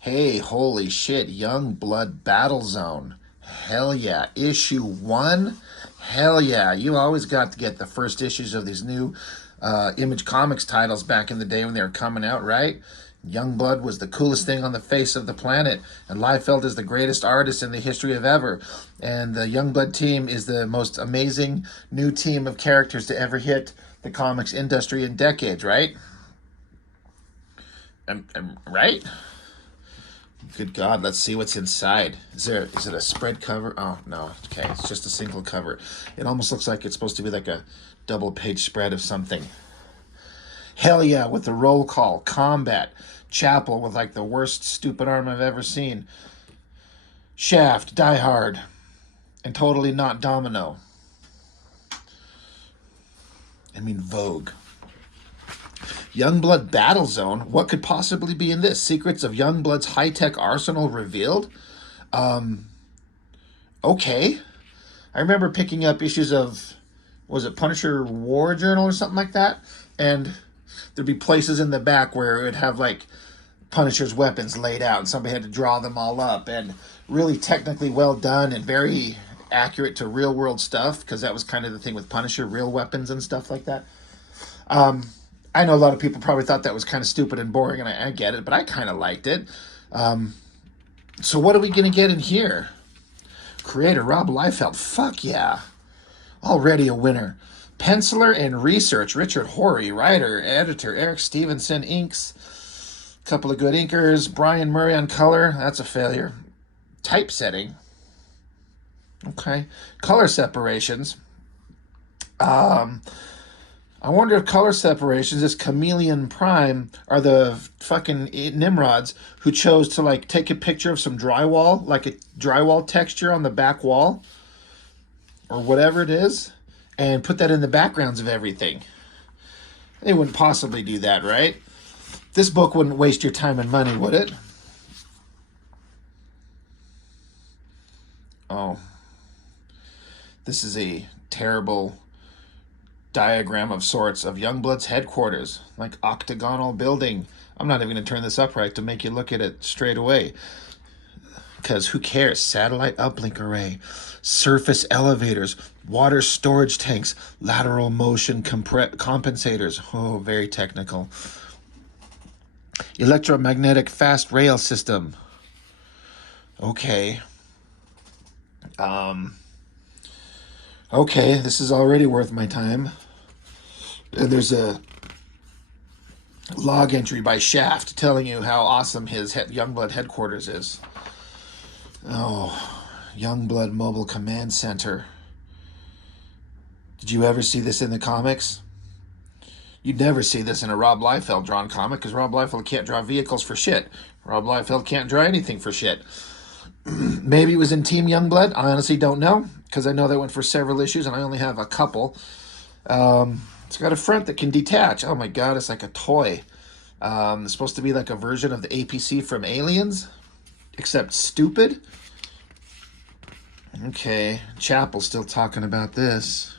Hey, holy shit, YoungBlood BATTLEZONE. Hell yeah. Issue 1? Hell yeah. You always got to get the first issues of these new Image Comics titles back in the day when they were coming out, right? Youngblood was the coolest thing on the face of the planet, and Liefeld is the greatest artist in the history of ever. And the Youngblood team is the most amazing new team of characters to ever hit the comics industry in decades, right? Right? Good God, let's see what's inside. Is it a spread cover? Oh, no. Okay, it's just a single cover. It almost looks like it's supposed to be like a double page spread of something. Hell yeah, with the roll call, combat, Chapel with like the worst stupid arm I've ever seen. Shaft, Die Hard, and totally not Domino. I mean Vogue. Youngblood Battlezone. What could possibly be in this? Secrets of Youngblood's high-tech arsenal revealed? Okay. I remember picking up issues of, was it Punisher War Journal or something like that? And there'd be places in the back where it would have like Punisher's weapons laid out and somebody had to draw them all up, and really technically well done and very accurate to real world stuff, because that was kind of the thing with Punisher, real weapons and stuff like that. I know a lot of people probably thought that was kind of stupid and boring, and I get it, but I kind of liked it. So what are we going to get in here? Creator Rob Liefeld. Fuck yeah. Already a winner. Penciler and research, Richard Horry. Writer, editor, Eric Stevenson. Inks. Couple of good inkers. Brian Murray on color. That's a failure. Typesetting. Okay. Color separations. I wonder if color separations, this Chameleon Prime, are the fucking Nimrods who chose to like take a picture of some drywall, like a drywall texture on the back wall, or whatever it is, and put that in the backgrounds of everything. They wouldn't possibly do that, right? This book wouldn't waste your time and money, would it? Oh. This is a terrible diagram of sorts of Youngblood's headquarters, like octagonal building. I'm not even going to turn this upright to make you look at it straight away, because who cares? Satellite uplink array, surface elevators, water storage tanks, lateral motion compensators. Oh, very technical. Electromagnetic fast rail system. Okay. Okay, this is already worth my time. And there's a log entry by Shaft telling you how awesome his Youngblood headquarters is. Oh, Youngblood Mobile Command Center. Did you ever see this in the comics? You'd never see this in a Rob Liefeld drawn comic, because Rob Liefeld can't draw vehicles for shit. Rob Liefeld can't draw anything for shit. Maybe it was in Team Youngblood. I honestly don't know, because I know they went for several issues and I only have a couple. It's got a front that can detach. Oh my God, it's like a toy. It's supposed to be like a version of the APC from Aliens, except stupid. Okay, Chapel's still talking about this.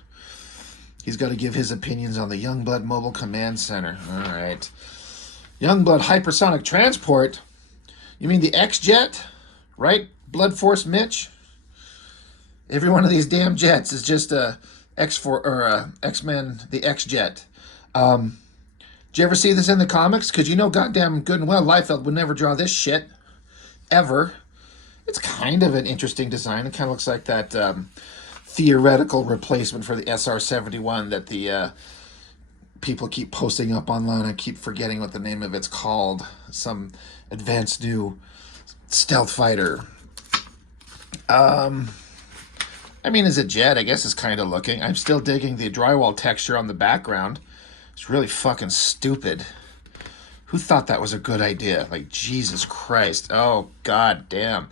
He's got to give his opinions on the Youngblood Mobile Command Center. All right. Youngblood Hypersonic Transport? You mean the X-Jet? Right? Blood Force Mitch? Every one of these damn jets is just a X-Men, the X-Jet. Did you ever see this in the comics? Because you know goddamn good and well Liefeld would never draw this shit. Ever. It's kind of an interesting design. It kind of looks like that theoretical replacement for the SR-71 that the people keep posting up online. I keep forgetting what the name of it's called. Some advanced new stealth fighter. I mean, as a jet, I guess it's kind of looking. I'm still digging the drywall texture on the background. It's really fucking stupid. Who thought that was a good idea? Like, Jesus Christ. Oh, God damn.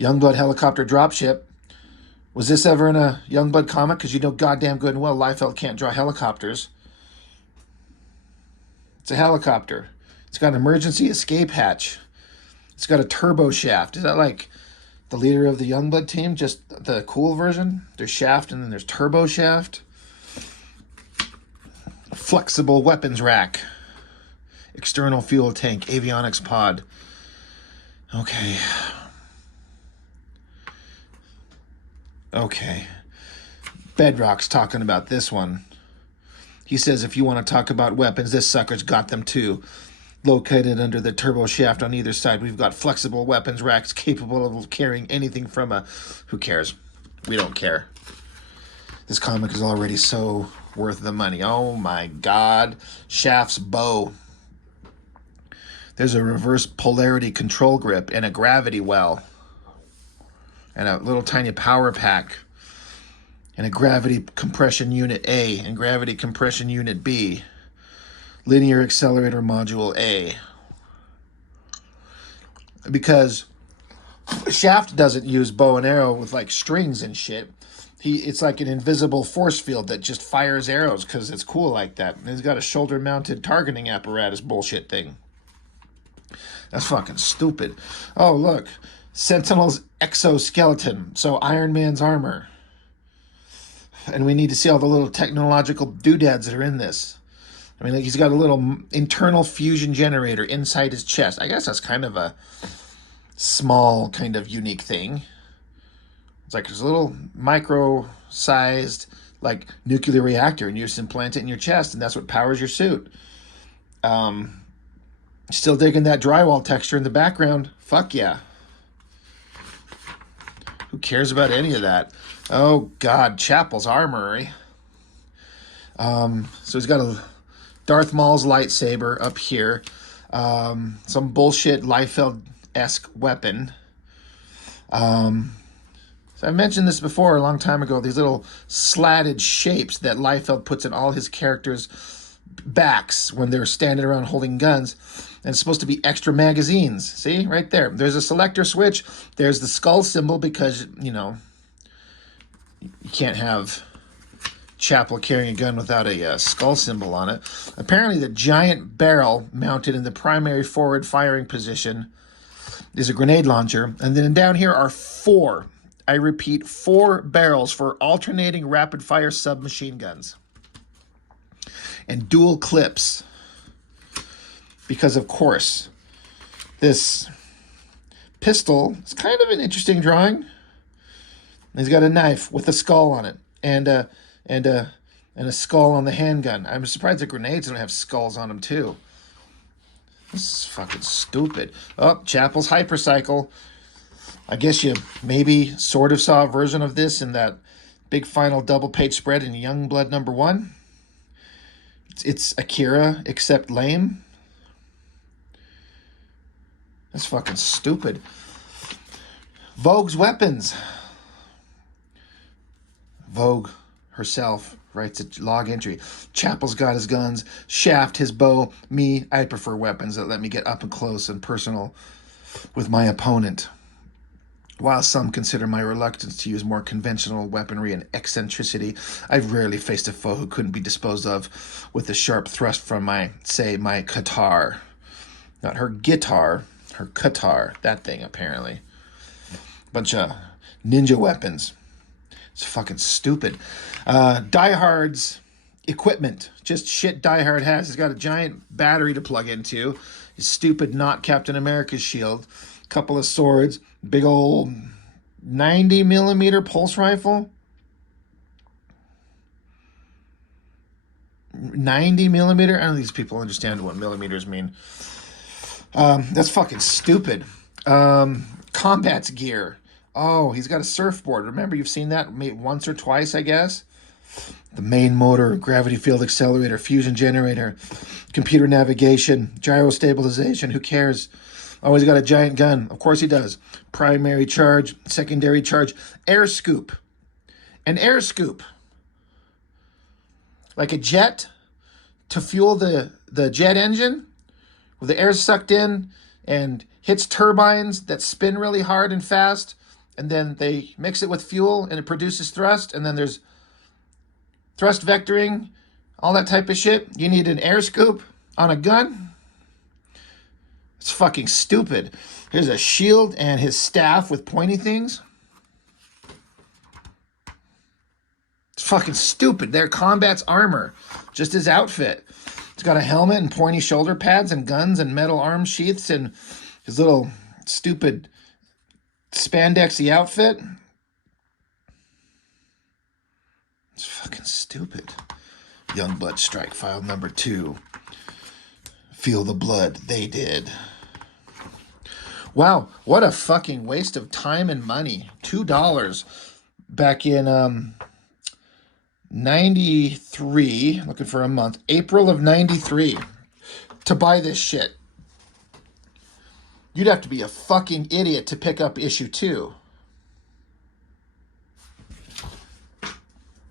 Youngblood helicopter dropship. Was this ever in a Youngblood comic? Because you know goddamn good and well Liefeld can't draw helicopters. It's a helicopter. It's got an emergency escape hatch. It's got a turbo shaft. Is that like the leader of the Youngblood team? Just the cool version? There's Shaft and then there's Turbo Shaft. Flexible weapons rack. External fuel tank. Avionics pod. Okay. Okay. Bedrock's talking about this one. He says if you want to talk about weapons, this sucker's got them too. Located under the turbo shaft on either side, we've got flexible weapons racks capable of carrying anything from a... Who cares? We don't care. This comic is already so worth the money. Oh my God. Shaft's bow. There's a reverse polarity control grip and a gravity well. And a little tiny power pack. And a gravity compression unit A and gravity compression unit B. Linear accelerator module A. Because Shaft doesn't use bow and arrow with like strings and shit. It's like an invisible force field that just fires arrows because it's cool like that. And he's got a shoulder mounted targeting apparatus bullshit thing. That's fucking stupid. Oh, look. Sentinel's exoskeleton. So Iron Man's armor. And we need to see all the little technological doodads that are in this. I mean, like he's got a little internal fusion generator inside his chest. I guess that's kind of a small, kind of unique thing. It's like there's a little micro-sized, like, nuclear reactor, and you just implant it in your chest, and that's what powers your suit. Still digging that drywall texture in the background. Fuck yeah. Who cares about any of that? Oh, God. Chapel's armory. So he's got a Darth Maul's lightsaber up here. Some bullshit Liefeld-esque weapon. So I mentioned this before a long time ago. These little slatted shapes that Liefeld puts in all his characters' backs when they're standing around holding guns. And it's supposed to be extra magazines. See? Right there. There's a selector switch. There's the skull symbol because, you know, you can't have Chapel carrying a gun without a skull symbol on it. Apparently the giant barrel mounted in the primary forward firing position is a grenade launcher. And then down here are 4, I repeat, 4 barrels for alternating rapid-fire submachine guns. And dual clips. Because, of course, this pistol is kind of an interesting drawing. He's got a knife with a skull on it. And a skull on the handgun. I'm surprised the grenades don't have skulls on them, too. This is fucking stupid. Oh, Chapel's hypercycle. I guess you maybe sort of saw a version of this in that big final double-page spread in Youngblood #1. It's Akira, except lame. That's fucking stupid. Vogue's weapons. Vogue herself writes a log entry. Chapel's got his guns. Shaft, his bow. Me, I prefer weapons that let me get up and close and personal with my opponent. While some consider my reluctance to use more conventional weaponry and eccentricity, I've rarely faced a foe who couldn't be disposed of with a sharp thrust from my Qatar. Not her guitar, her Qatar. That thing, apparently. Bunch of ninja weapons. It's fucking stupid. Die Hard's equipment. Just shit Die Hard has. He's got a giant battery to plug into. His stupid not Captain America's shield. Couple of swords. Big old 90 millimeter pulse rifle. 90 millimeter? I don't think these people understand what millimeters mean. That's fucking stupid. Combat's gear. Oh, he's got a surfboard. Remember, you've seen that once or twice, I guess? The main motor, gravity field accelerator, fusion generator, computer navigation, gyro stabilization. Who cares? Oh, he's got a giant gun. Of course he does. Primary charge, secondary charge, air scoop. An air scoop. Like a jet to fuel the jet engine, where the air's sucked in and hits turbines that spin really hard and fast, and then they mix it with fuel and it produces thrust, and then there's thrust vectoring, all that type of shit. You need an air scoop on a gun? It's fucking stupid. Here's a shield and his staff with pointy things. It's fucking stupid. Their combat's armor. Just his outfit. He's got a helmet and pointy shoulder pads and guns and metal arm sheaths and his little stupid spandexy outfit. It's fucking stupid. Youngblood Strike File number 2. Feel the blood they did. Wow, what a fucking waste of time and money. $2 back in 93, looking for a month, April of 93, to buy this shit. You'd have to be a fucking idiot to pick up issue 2.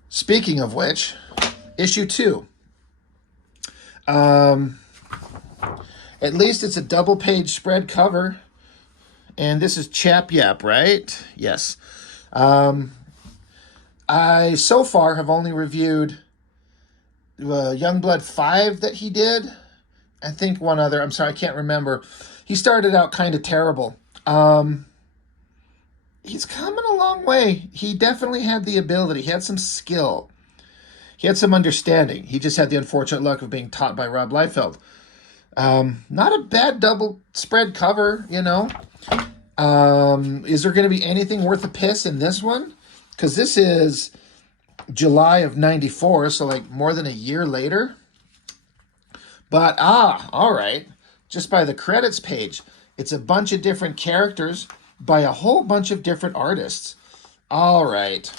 Speaking of which, issue 2. At least it's a double-page spread cover. And this is Chap Yap, right? Yes. I, so far, have only reviewed Youngblood 5 that he did. I think one other. I'm sorry, I can't remember. He started out kind of terrible. He's coming a long way. He definitely had the ability. He had some skill. He had some understanding. He just had the unfortunate luck of being taught by Rob Liefeld. Not a bad double spread cover, you know. Is there going to be anything worth a piss in this one? Because this is July of 94, so like more than a year later. But, all right. Just by the credits page, it's a bunch of different characters by a whole bunch of different artists. All right.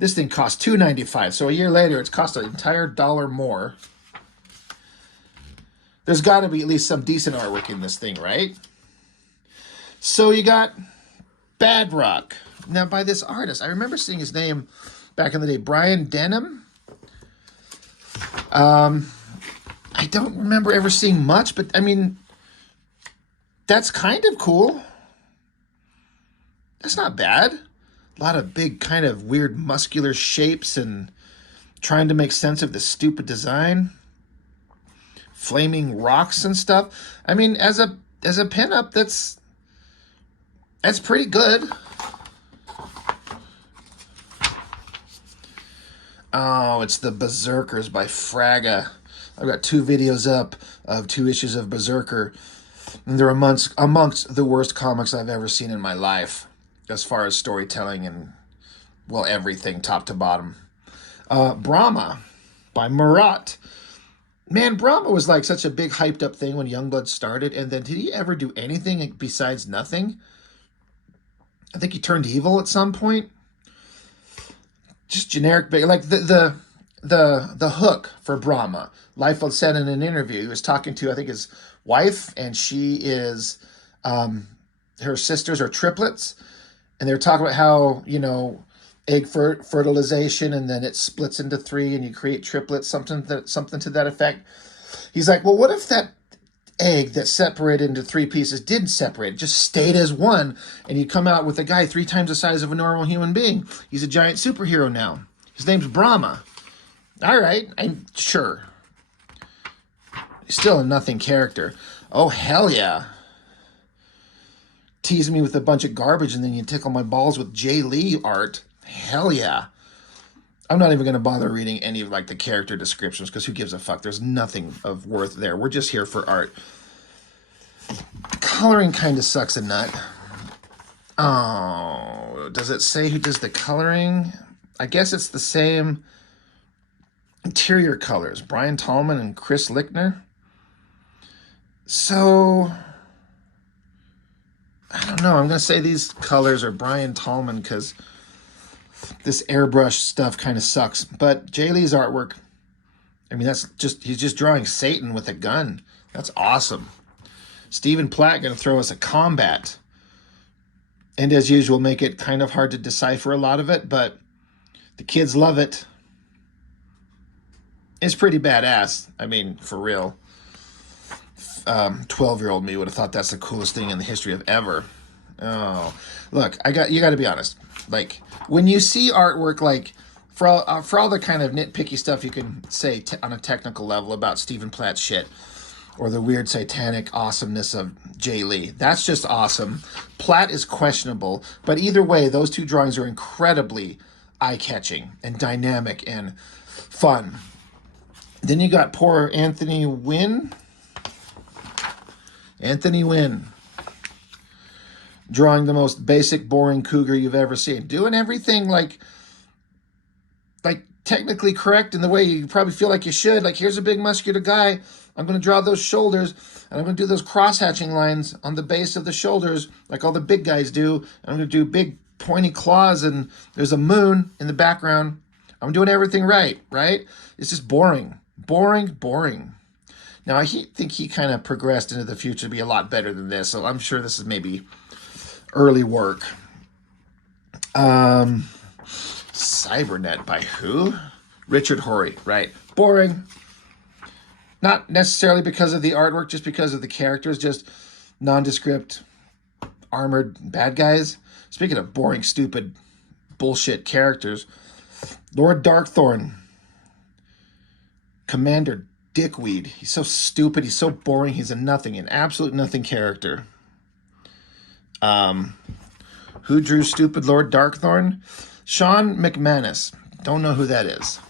This thing cost $2.95, so a year later, it's cost an entire $1 more. There's got to be at least some decent artwork in this thing, right? So you got Bad Rock. Now, by this artist, I remember seeing his name back in the day, Brian Denham. I don't remember ever seeing much, but, I mean, that's kind of cool. That's not bad. A lot of big, kind of weird muscular shapes and trying to make sense of the stupid design. Flaming rocks and stuff. I mean, as a pinup, that's pretty good. Oh, it's the Berserkers by Fraga. I've got 2 videos up of 2 issues of Berserker. And they're amongst the worst comics I've ever seen in my life, as far as storytelling and, well, everything, top to bottom. Brahma by Murat. Man, Brahma was like such a big hyped up thing when Youngblood started, and then did he ever do anything besides nothing? I think he turned evil at some point. Just generic, big, like the hook for Brahma. Liefeld said in an interview, he was talking to, I think, his wife, and she is, her sisters are triplets, and they were talking about how, you know, egg fertilization, and then it splits into 3, and you create triplets, something to that effect. He's like, well, what if that egg that separated into 3 pieces didn't separate, it just stayed as one, and you come out with a guy 3 times the size of a normal human being. He's a giant superhero now. His name's Brahma. All right, I'm sure. He's still a nothing character. Oh, hell yeah. Tease me with a bunch of garbage, and then you tickle my balls with Jay Lee art. Hell yeah. I'm not even going to bother reading any of like the character descriptions, because who gives a fuck? There's nothing of worth there. We're just here for art. Coloring kind of sucks a nut. Oh, does it say who does the coloring? I guess it's the same interior colors. Brian Tallman and Chris Lichtner. So, I don't know. I'm going to say these colors are Brian Tallman because this airbrush stuff kind of sucks. But Jay Lee's artwork, I mean, he's just drawing Satan with a gun. That's awesome. Stephen Platt going to throw us a combat. And as usual, make it kind of hard to decipher a lot of it, but the kids love it. It's pretty badass. I mean, for real. 12-year-old me would have thought that's the coolest thing in the history of ever. Oh, look, you got to be honest. Like, when you see artwork, like, for all the kind of nitpicky stuff you can say on a technical level about Stephen Platt's shit, or the weird satanic awesomeness of Jay Lee, that's just awesome. Platt is questionable, but either way, those 2 drawings are incredibly eye-catching and dynamic and fun. Then you got poor Anthony Wynn. Anthony Wynn. drawing the most basic, boring cougar you've ever seen. Doing everything like technically correct in the way you probably feel like you should. Like, here's a big muscular guy. I'm going to draw those shoulders, and I'm going to do those cross-hatching lines on the base of the shoulders like all the big guys do. And I'm going to do big pointy claws, and there's a moon in the background. I'm doing everything right? It's just boring. Boring. Now, I think he kind of progressed into the future to be a lot better than this, so I'm sure this is maybe early work. Cybernet by who? Richard Horry, right. Boring. Not necessarily because of the artwork, just because of the characters, just nondescript, armored bad guys. Speaking of boring, stupid, bullshit characters, Lord Darkthorn, Commander Dickweed. He's so stupid, he's so boring, he's an absolute nothing character. Who drew stupid Lord Darkthorn? Sean McManus. Don't know who that is.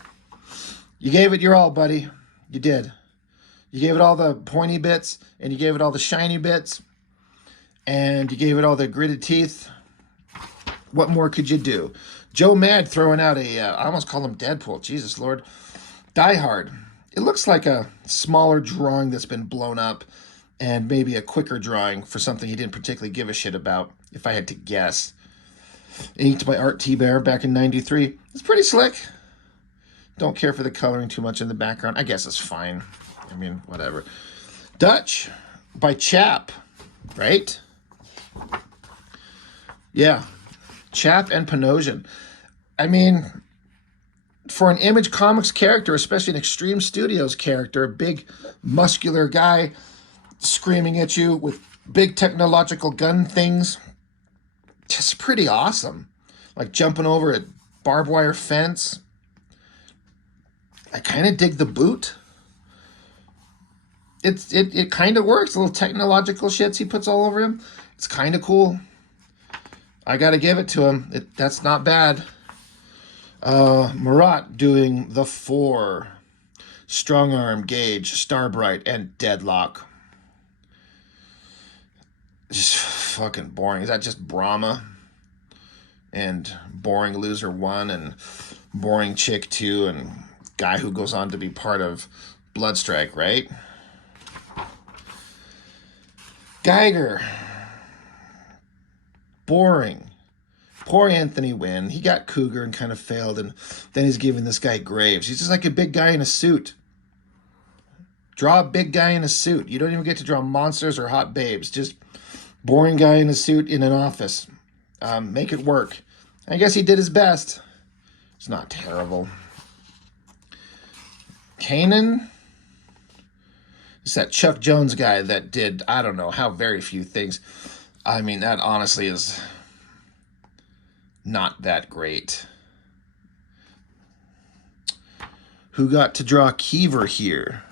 You gave it your all, buddy. You did. You gave it all the pointy bits, and you gave it all the shiny bits, and you gave it all the gritted teeth. What more could you do? Joe Mad throwing out I almost call him Deadpool. Jesus Lord. Die Hard. It looks like a smaller drawing that's been blown up, and maybe a quicker drawing for something he didn't particularly give a shit about, if I had to guess. Inked by Art T. Bear back in '93. It's pretty slick. Don't care for the coloring too much in the background. I guess it's fine. I mean, whatever. Dutch by Chap, right? Yeah. Chap and Panosian. I mean, for an Image Comics character, especially an Extreme Studios character, a big muscular guy screaming at you with big technological gun things, just pretty awesome. Like jumping over a barbed wire fence. I kind of dig the boot. It kind of works. The little technological shits he puts all over him. It's kind of cool. I got to give it to him. That's not bad. Marat doing the 4. Strong Arm, Gage, Starbright, and Deadlock. Just fucking boring. Is that just Brahma? And Boring Loser 1 and Boring Chick 2 and guy who goes on to be part of Bloodstrike, right? Geiger. Boring. Poor Anthony Wynn. He got Cougar and kind of failed, and then he's giving this guy Graves. He's just like a big guy in a suit. Draw a big guy in a suit. You don't even get to draw monsters or hot babes. Just boring guy in a suit in an office. Make it work. I guess he did his best. It's not terrible. Kanan. It's that Chuck Jones guy that did, I don't know, how very few things. I mean, that honestly is not that great. Who got to draw Kiever here?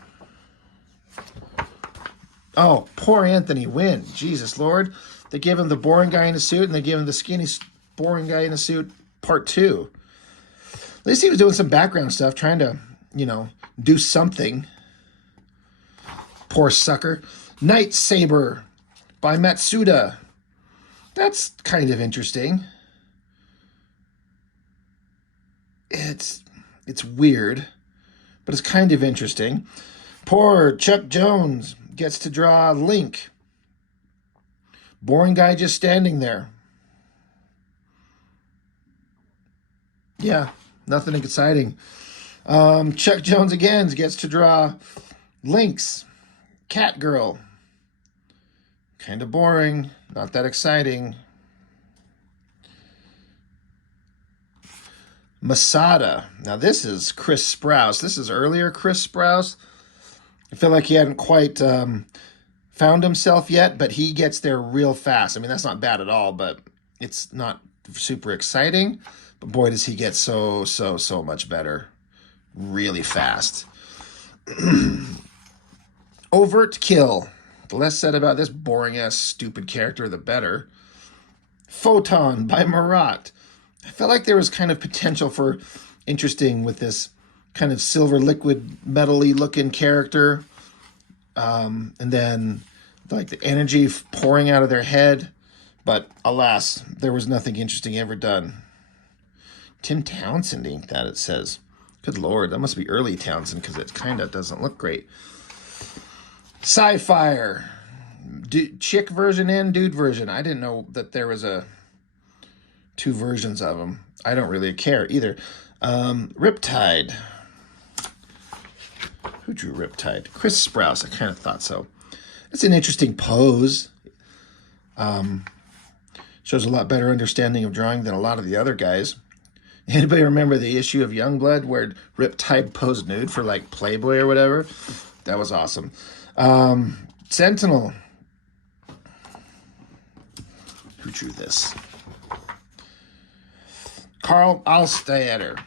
Oh, poor Anthony Wynn. Jesus Lord. They gave him the boring guy in a suit, and they gave him the skinny, boring guy in a suit part 2. At least he was doing some background stuff, trying to, do something. Poor sucker. Night Saber by Matsuda. That's kind of interesting. It's weird, but it's kind of interesting. Poor Chuck Jones gets to draw Link. Boring guy just standing there. Yeah, nothing exciting. Chuck Jones again gets to draw Lynx. Cat Girl. Kind of boring. Not that exciting. Masada. Now this is Chris Sprouse. This is earlier Chris Sprouse. I feel like he hadn't quite found himself yet, but he gets there real fast. I mean, that's not bad at all, but it's not super exciting. But boy, does he get so much better really fast. Overt Kill. The less said about this boring-ass, stupid character, the better. Photon by Marat. I felt like there was kind of potential for interesting with this kind of silver liquid metal-y looking character. And then like the energy pouring out of their head. But alas, there was nothing interesting ever done. Tim Townsend inked that, it says. Good Lord, that must be early Townsend because it kind of doesn't look great. Sci-Fire. Chick version and dude version. I didn't know that there was two versions of them. I don't really care either. Riptide. Who drew Riptide? Chris Sprouse. I kind of thought so. It's an interesting pose. Shows a lot better understanding of drawing than a lot of the other guys. Anybody remember the issue of Youngblood where Riptide posed nude for like Playboy or whatever? That was awesome. Sentinel. Who drew this? Carl Alstaetter.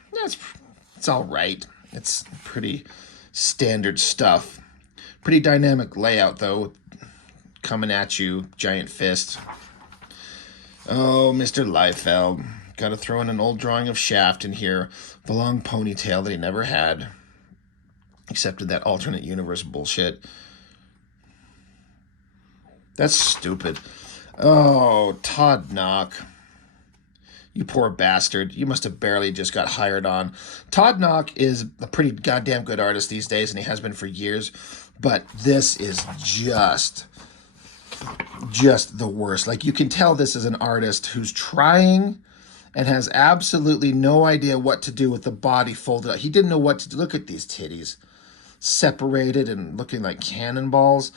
It's all right. It's pretty standard stuff. Pretty dynamic layout, though. Coming at you, giant fist. Oh, Mr. Liefeld. Got to throw in an old drawing of Shaft in here. The long ponytail that he never had. Except in that alternate universe bullshit. That's stupid. Oh, Todd Knock. You poor bastard. You must have barely just got hired on. Todd Knock is a pretty goddamn good artist these days, and he has been for years. But this is just the worst. Like, you can tell this is an artist who's trying and has absolutely no idea what to do with the body folded up. He didn't know what to do. Look at these titties. Separated and looking like cannonballs.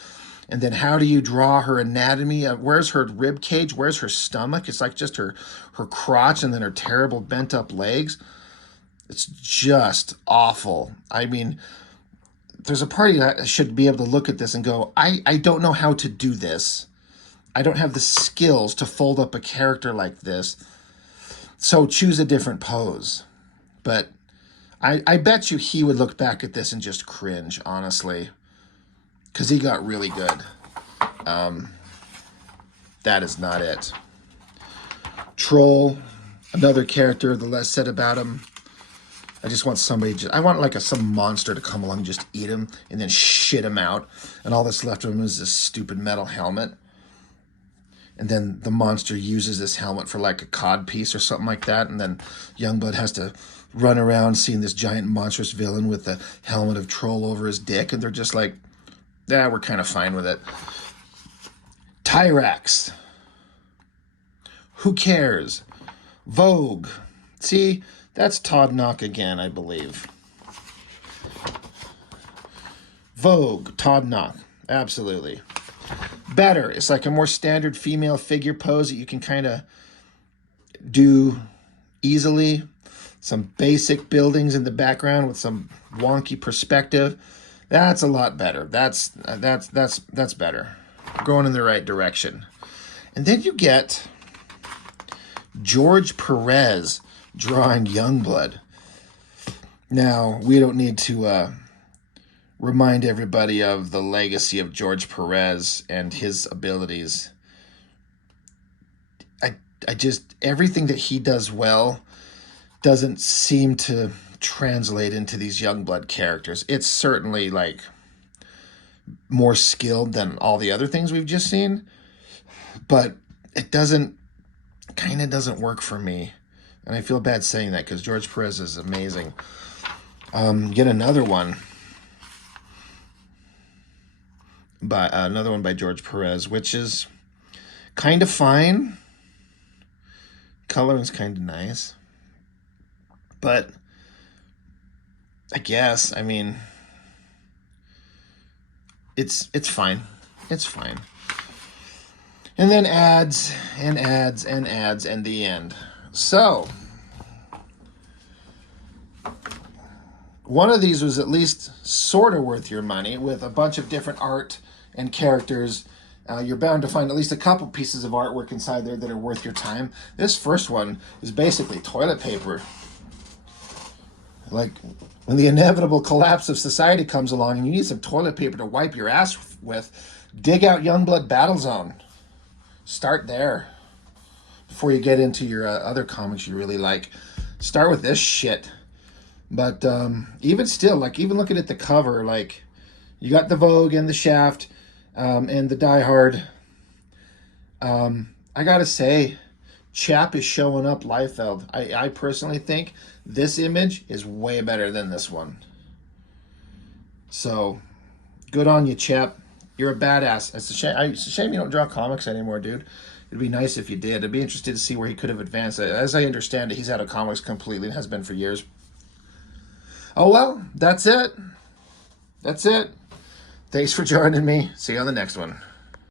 And then how do you draw her anatomy? Where's her rib cage? Where's her stomach? It's like just her crotch and then her terrible bent up legs. It's just awful. I mean, there's a party that should be able to look at this and go, I don't know how to do this. I don't have the skills to fold up a character like this. So choose a different pose. But I bet you he would look back at this and just cringe, honestly. Because he got really good. That is not it. Troll, another character, the less said about him. I just want somebody, I want like some monster to come along and just eat him and then shit him out. And all that's left of him is this stupid metal helmet. And then the monster uses this helmet for like a cod piece or something like that. And then Youngblood has to run around seeing this giant monstrous villain with the helmet of Troll over his dick. And they're just like, yeah, we're kind of fine with it. Tyrax. Who cares? Vogue. See, that's Todd Knock again, I believe. Vogue, Todd Knock. Absolutely. Better. It's like a more standard female figure pose that you can kind of do easily. Some basic buildings in the background with some wonky perspective. That's a lot better. That's better. We're going in the right direction. And then you get George Perez drawing Youngblood. Now, we don't need to remind everybody of the legacy of George Perez and his abilities. I just, everything that he does well doesn't seem to translate into these Youngblood characters. It's certainly like more skilled than all the other things we've just seen, but it kind of doesn't work for me. And I feel bad saying that because George Perez is amazing. Get another one by George Perez, which is kind of fine. Coloring's kind of nice, but I guess, I mean, it's fine. It's fine. And then ads and ads and ads and the end. So, one of these was at least sort of worth your money with a bunch of different art and characters. You're bound to find at least a couple pieces of artwork inside there that are worth your time. This first one is basically toilet paper. Like, when the inevitable collapse of society comes along and you need some toilet paper to wipe your ass with, dig out YoungBlood BATTLEZONE. Start there. Before you get into your other comics you really like. Start with this shit. But even still, like, even looking at the cover, like, you got the Vogue and the Shaft and the Die Hard. I I gotta say, Chap is showing up Liefeld. I personally think this image is way better than this one. So, good on you, Chap. You're a badass. It's a shame you don't draw comics anymore, dude. It'd be nice if you did. I'd be interested to see where he could have advanced. As I understand it, he's out of comics completely and has been for years. Oh, well, that's it. That's it. Thanks for joining me. See you on the next one.